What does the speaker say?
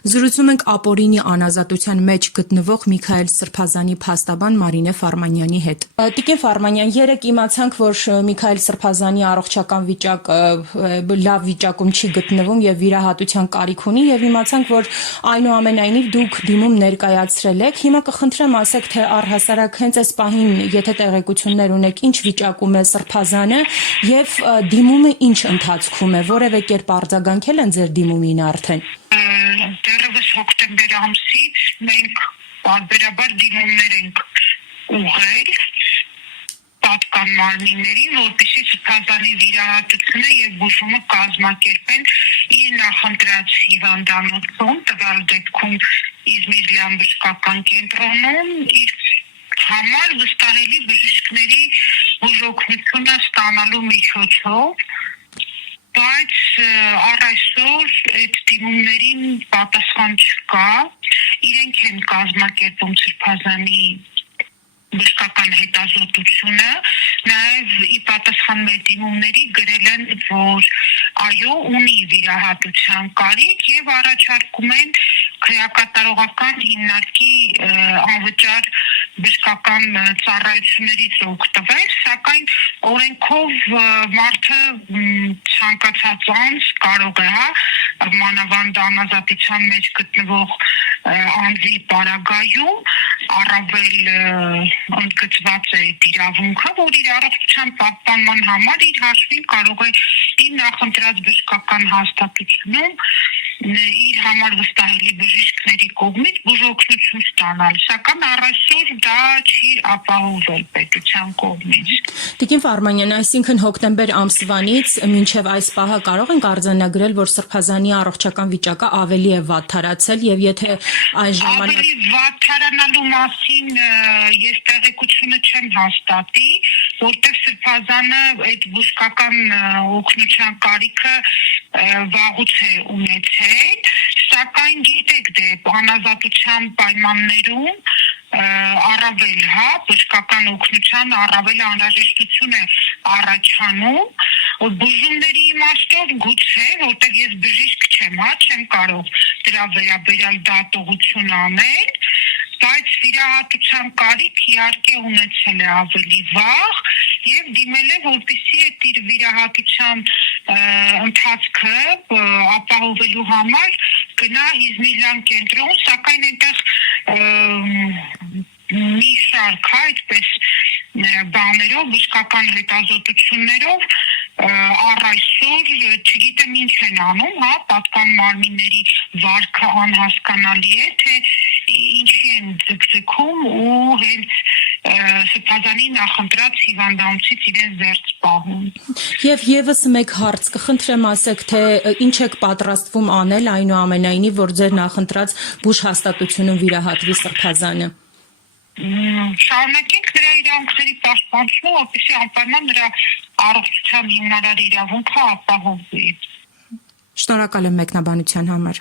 Զրուցում ենք ապօրինի անազատության մեջ գտնվող Միքայել Սրբազանի փաստաբան Մարինե Ֆարմանյանի հետ։ Տիկին Ֆարմանյան, երեկ իմացանք, որ Միքայել Սրբազանի առողջական վիճակը լավ վիճակում չի գտնվում եւ վիրահատության կարիք ունի եւ իմացանք, որ այնուամենայնիվ դուք դիմում ներկայացրել եք։ Հիմա կխնդրեմ ասեք, թե առհասարակ հենց այս պահին, եթե տեղեկություններ ունեք, ինչ վիճակում է Սրբազանը եւ դիմումը ինչ ընթացքում է, որևէ կերպ արձագանքել են ձեր դիմումին արդեն։ Դեռևս հոկտեմբեր ամսից մենք պարբերաբար դիմումներ ենք ուղղել պատկան մարմիններին, որպեսզի Սրբազանի վիրահատությունը եւ բուժումը կազմակերպեն իր նախընտրած հիվանդանոցում, տվյալ դեպքում Իզմիրյան բժշկական կենտրոնում, իր համար վստահելի բժիշկների բուժօգնությունը ստանալու միջոցով, բայց առ այսօր այդ դիմումներին պատասխան չկա, իրենք են կազմակերպում Սրբազանի բժշկական հետազոտությունը, նաև ի պատասխան մեր դիմումների գրել են, որ այո, ունի վիրահատության կարիք եւ առաջարկում են քրեակատարողական հիմնարկի անվճար բժշկական ծառայություններից օգտվել, սակայն օրենքով մարդը ցանկացած անձ կարող է, մանավանդ անազատության մեջ գտնվող անձի պարագայում առավել ընդգծված է իրավունքը, որ իր առողջության պահպանման համար իր հաշվին կարող է իր նախընտրած բժշկական հաստատությունում իր համար վստահելի բժիշկների կողմից բուժօգնություն ստանալ, սակայն առ այսօր դա չի ապահովել պետության կողմից։ Տիկին Ֆարմանյան, այսինքն հոկտեմբեր ամսվանից մինչև այս պահը կարող ենք արձանագրել, որ Սրբազանի առողջական վիճակը ավելի է վատթարացել եւ եթե այն ժամանակ ավելի վատթարանալու մասին ես տեղեկությունը չեմ հաստատի, որտեղ Սրբազանը այդ բժշկական օգնության կարիքը վաղուց է ունեցել, սակայն գիտեք դե անազատության պայմաններում առավել բժշկական օգնության առավել անհրաժեշտություն է առաջանում բուժումների իմաստով գուցե, որտեղ ես բժիշկ չեմ, չեմ կարող դրա վերաբերյալ դատողություն անել, բայց վիրահատության կարիք իհարկե ունեցել է ավելի վաղ եւ դիմել է, որպեսզի այդ իր վիրահատության ընթացքը ապահովելու համար գնա Իզմիրյան կենտրոն, սակայն այնտեղ մի շարք այդպես բաներով, բժշկական հետազոտություններով առ այսօր չգիտեմ ինչ են անում, պատկան մարմինների վարքը անհասկանալի է, թե ինչի են ձգձգում ու հենց Սրբազանի նախընտրած հիվանդանոցից իրեն զերծ պահում։ Եվ եւս մեկ հարց կխնդրեմ ասեք, թե ինչ եք պատրաստվում անել այնուամենայնիվ, որ ձեր նախընտրած բուժհաստատությունում վիրահատվի Սրբազանը։ Շարունակենք նրա իրավունքների պաշտպանությունը, որպեսզի անպայման նրա առողջության հիմնարար իրավունքը ապահովվի։ Շնորհակալ եմ մեկնաբանության համար։